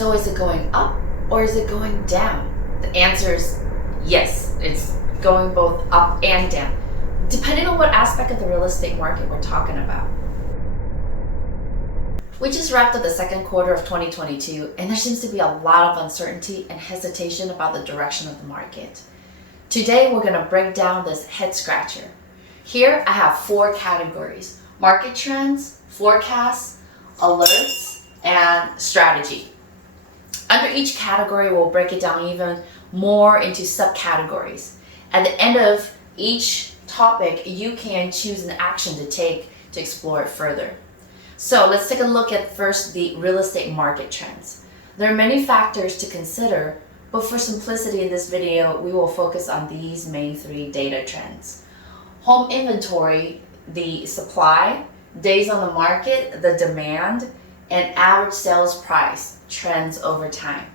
So is it going up or is it going down? The answer is yes, it's going both up and down, depending on what aspect of the real estate market we're talking about. We just wrapped up the second quarter of 2022, and there seems to be a lot of uncertainty and hesitation about the direction of the market. Today, we're going to break down this head scratcher. Here, I have 4 categories: market trends, forecasts, alerts, and strategy. Under each category, we'll break it down even more into subcategories. At the end of each topic, you can choose an action to take to explore it further. So let's take a look at first the real estate market trends. There are many factors to consider, but for simplicity in this video, we will focus on these main 3 data trends: home inventory, the supply, days on the market, the demand, and average sales price trends over time.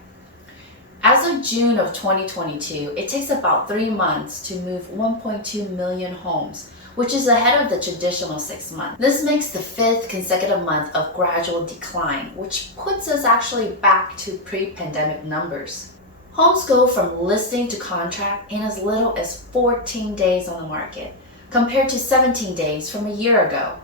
As of June of 2022, it takes about 3 months to move 1.2 million homes, which is ahead of the traditional 6 months. This makes the 5th consecutive month of gradual decline, which puts us actually back to pre-pandemic numbers. Homes go from listing to contract in as little as 14 days on the market, compared to 17 days from a year ago.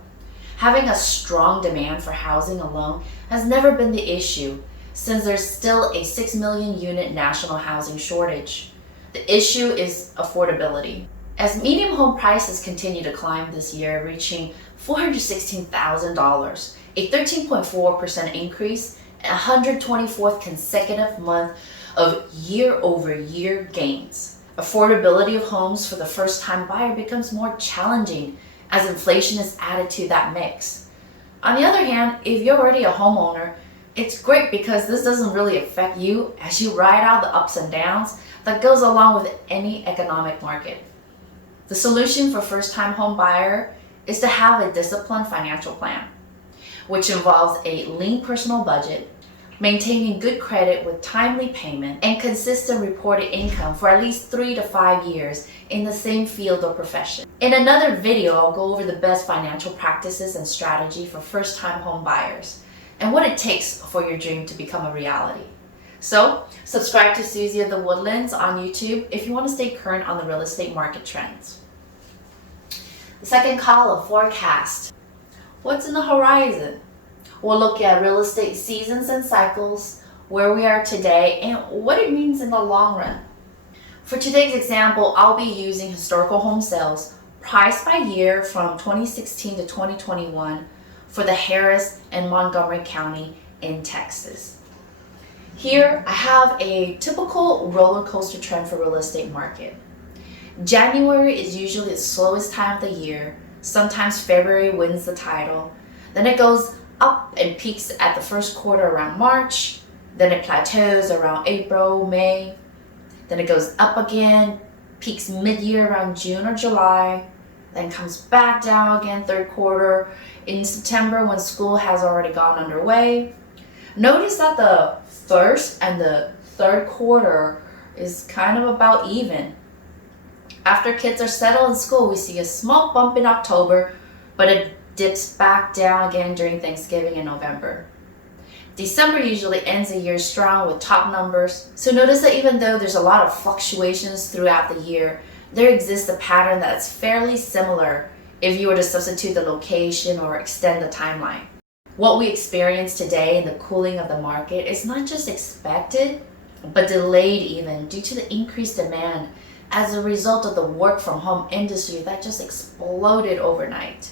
Having a strong demand for housing alone has never been the issue, since there's still a 6 million unit national housing shortage. The issue is affordability. As median home prices continue to climb this year, reaching $416,000, a 13.4% increase, and 124th consecutive month of year-over-year gains. Affordability of homes for the first-time buyer becomes more challenging as inflation is added to that mix. On the other hand, if you're already a homeowner, it's great because this doesn't really affect you as you ride out the ups and downs that goes along with any economic market. The solution for first-time home buyer is to have a disciplined financial plan, which involves a lean personal budget, maintaining good credit with timely payment, and consistent reported income for at least 3 to 5 years in the same field or profession. In another video, I'll go over the best financial practices and strategy for first-time home buyers and what it takes for your dream to become a reality. So, subscribe to Susy of the Woodlands on YouTube if you want to stay current on the real estate market trends. The second column, forecast. What's in the horizon? We'll look at real estate seasons and cycles, where we are today, and what it means in the long run. For today's example, I'll be using historical home sales priced by year from 2016 to 2021 for the Harris and Montgomery County in Texas. Here, I have a typical roller coaster trend for real estate market. January is usually the slowest time of the year. Sometimes February wins the title. Then it goes up and peaks at the first quarter around March. Then it plateaus around April, May. Then it goes up again, peaks mid-year around June or July. Then comes back down again third quarter in September when school has already gone underway. Notice that the first and the third quarter is kind of about even. After kids are settled in school, we see a small bump in October, but it dips back down again during Thanksgiving in November. December usually ends the year strong with top numbers. So notice that even though there's a lot of fluctuations throughout the year, there exists a pattern that's fairly similar if you were to substitute the location or extend the timeline. What we experience today in the cooling of the market is not just expected, but delayed even due to the increased demand as a result of the work from home industry that just exploded overnight.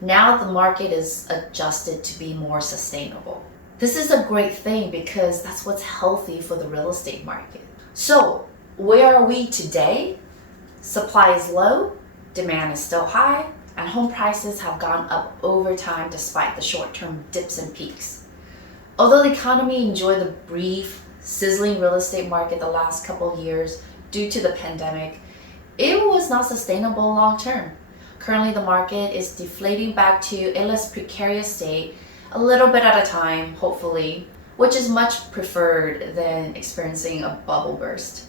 Now the market is adjusted to be more sustainable. This is a great thing because that's what's healthy for the real estate market. So, where are we today? Supply is low, demand is still high, and home prices have gone up over time despite the short-term dips and peaks. Although the economy enjoyed the brief, sizzling real estate market the last couple of years due to the pandemic, it was not sustainable long-term. Currently, the market is deflating back to a less precarious state, a little bit at a time, hopefully, which is much preferred than experiencing a bubble burst.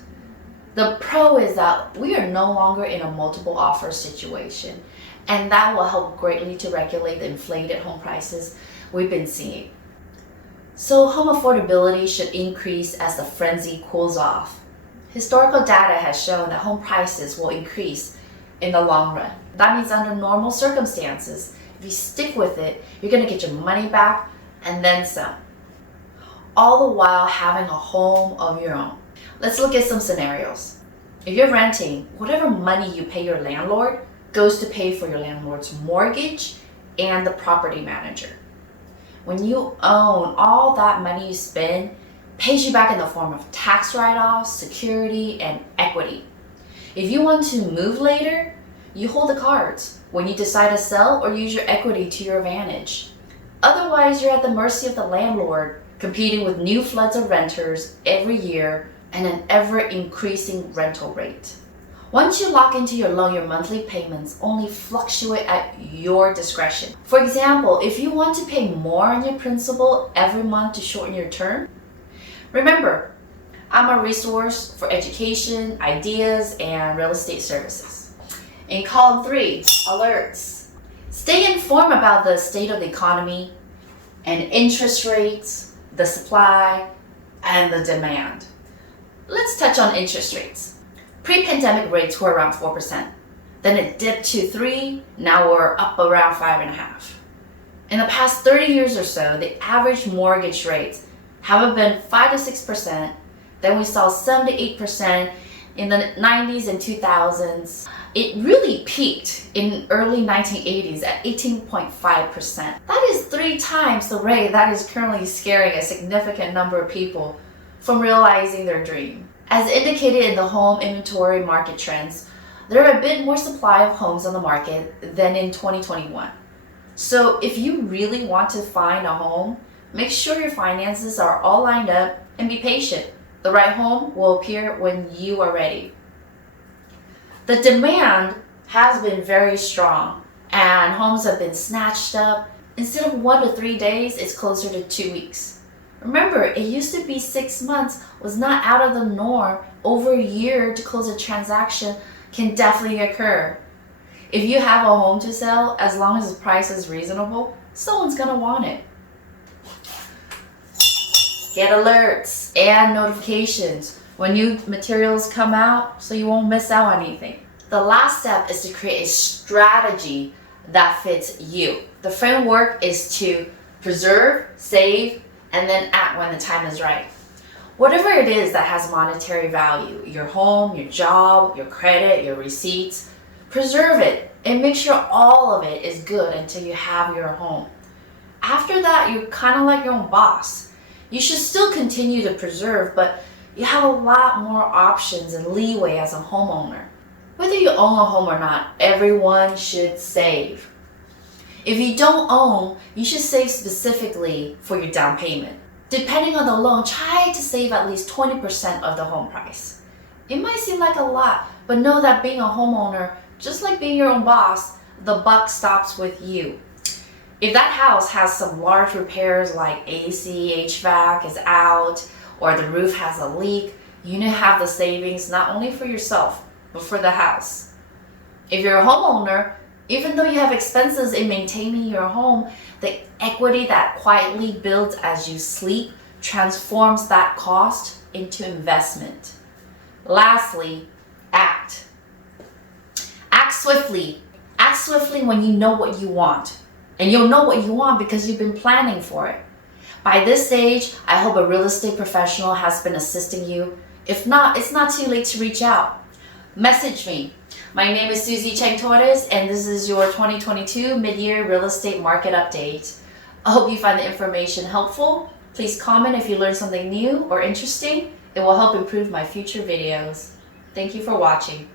The pro is that we are no longer in a multiple offer situation, and that will help greatly to regulate the inflated home prices we've been seeing. So home affordability should increase as the frenzy cools off. Historical data has shown that home prices will increase in the long run. That means under normal circumstances, if you stick with it, you're going to get your money back and then some. All the while having a home of your own. Let's look at some scenarios. If you're renting, whatever money you pay your landlord goes to pay for your landlord's mortgage and the property manager. When you own, all that money you spend pays you back in the form of tax write-offs, security, and equity. If you want to move later, you hold the cards when you decide to sell or use your equity to your advantage. Otherwise, you're at the mercy of the landlord, competing with new floods of renters every year and an ever-increasing rental rate. Once you lock into your loan, your monthly payments only fluctuate at your discretion. For example, if you want to pay more on your principal every month to shorten your term, remember, I'm a resource for education, ideas, and real estate services. In column 3, alerts. Stay informed about the state of the economy and interest rates, the supply, and the demand. Let's touch on interest rates. Pre-pandemic rates were around 4%. Then it dipped to 3%, now we're up around 5.5%. In the past 30 years or so, the average mortgage rates have been 5 to 6%. Then we saw 7 to 8% in the 90s and 2000s. It really peaked in early 1980s at 18.5%. That is 3 times the rate that is currently scaring a significant number of people from realizing their dream. As indicated in the home inventory market trends, there are a bit more supply of homes on the market than in 2021. So if you really want to find a home, make sure your finances are all lined up and be patient. The right home will appear when you are ready. The demand has been very strong and homes have been snatched up. Instead of 1 to 3 days, it's closer to 2 weeks. Remember, it used to be 6 months was not out of the norm. Over a year to close a transaction can definitely occur. If you have a home to sell, as long as the price is reasonable, someone's gonna want it. Get alerts and notifications when new materials come out so you won't miss out on anything. The last step is to create a strategy that fits you. The framework is to preserve, save, and then act when the time is right. Whatever it is that has monetary value, your home, your job, your credit, your receipts, preserve it and make sure all of it is good until you have your home. After that, you're kind of like your own boss. You should still continue to preserve, but you have a lot more options and leeway as a homeowner. Whether you own a home or not, everyone should save. If you don't own, you should save specifically for your down payment. Depending on the loan, try to save at least 20% of the home price. It might seem like a lot, but know that being a homeowner, just like being your own boss, the buck stops with you. If that house has some large repairs like AC, HVAC is out, or the roof has a leak, you need to have the savings not only for yourself, but for the house. If you're a homeowner, even though you have expenses in maintaining your home, the equity that quietly builds as you sleep transforms that cost into investment. Lastly, act. Act swiftly. Act swiftly when you know what you want. And you'll know what you want because you've been planning for it. By this stage, I hope a real estate professional has been assisting you. If not, it's not too late to reach out. Message me. My name is Susy Chang-Torres, and this is your 2022 mid-year real estate market update. I hope you find the information helpful. Please comment if you learned something new or interesting. It will help improve my future videos. Thank you for watching.